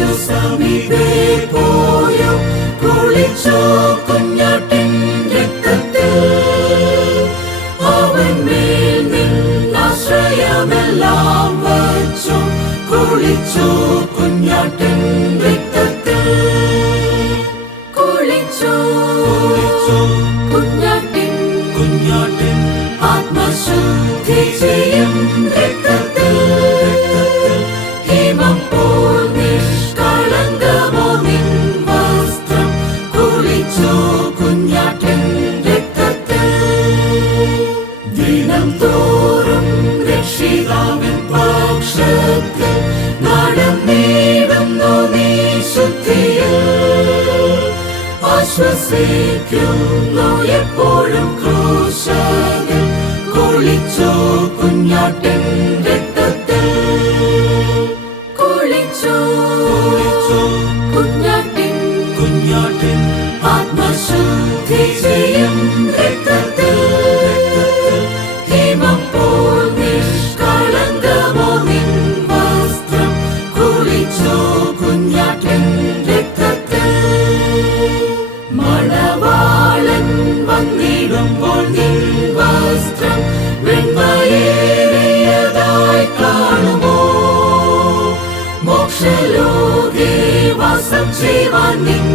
യേശു സമീപേ പോയോ കുളിച്ചോ കുഞ്ഞാട്ടിൻ രക്തത്തിൽ അവൻ മേൽ നിന്നാശ്രയമെല്ലാം വച്ചു കുളിച്ചോ കുഞ്ഞാട്ടിൻ രക്തത്തിൽ കുളിച്ചോ കുഞ്ഞാട്ടിൻ ആത്മശുദ്ധി ചെയ്യും രക്തത്തിൽ ഹിമം പോൽ നിഷ്കളങ്കമോ നിൻ വസ്ത്രം കുളിച്ചോ കുഞ്ഞാട്ടിൻ രക്തത്തിൽ ദിനം തോറും രക്ഷിതാവിൻ പക്ഷത്തിൽ നടന്നിടുന്നു നീ ശുദ്ധിയിൽ ആശ്വസിക്കുന്നു എപ്പോഴും ക്രൂശിൽ കുളിച്ചോ കുഞ്ഞാട്ടിൻ രക്തത്തിൽ കുളിച്ചോ കുഞ്ഞാട്ടിൻ ആത്മശുദ്ധി ചെയ്യും രക്തത്തിൽ ഹിമം പോൽ നിഷ്കളങ്കമോ നിൻ വസ്ത്രം കുളിച്ചോ കുഞ്ഞാട്ടിൻ രക്തത്തിൽ മണവാളൻ വന്നിടുമ്പോൾ നിൻ വസ്ത്രം വെണ്മയേറിയതായി കാണുമോ മോക്ഷലോകേ വാസം ചെയ്യുവാൻ നിൻ